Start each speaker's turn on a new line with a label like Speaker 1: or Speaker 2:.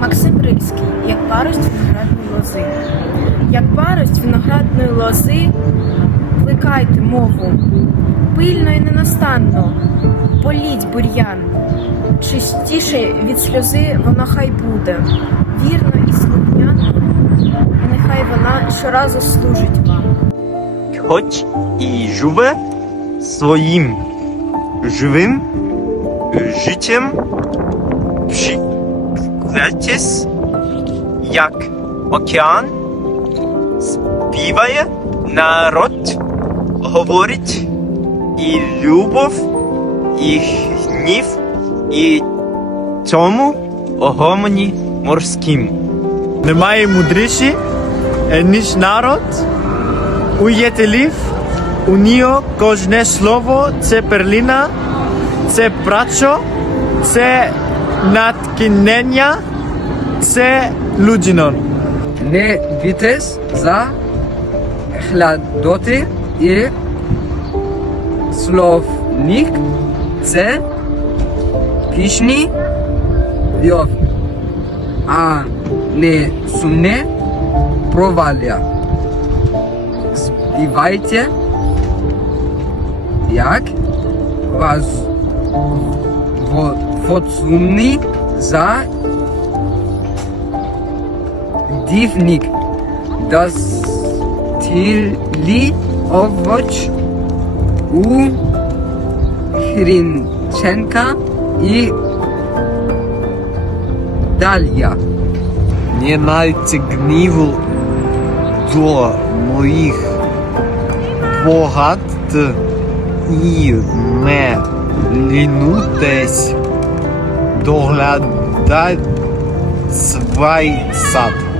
Speaker 1: Максим Рильський, як парость виноградної лози. Як парость виноградної лози, плекайте мову, пильно і ненастанно, політь бур'ян, чистіше від сльози воно хай буде, вірно і слухняно, і нехай вона щоразу служить вам.
Speaker 2: хоч і живе своїм живим життям, вшикнетесь, як океан, співає народ, говорить і любов, і гнів, і цьому огомоні морським.
Speaker 3: Немає мудріші, е, ніж народ. У Unio кожне слово це перлина, це прачо, це наткинења, це луѓинон.
Speaker 4: Не битес за хладоти и словник це кишни јов, а не сумне провалија. Збивајте як вас во- за дивник, das тілі овоч у Хрінченка і Даля.
Speaker 5: Не майте гніву до моїх богат і не лінутесь доглядати свій сад.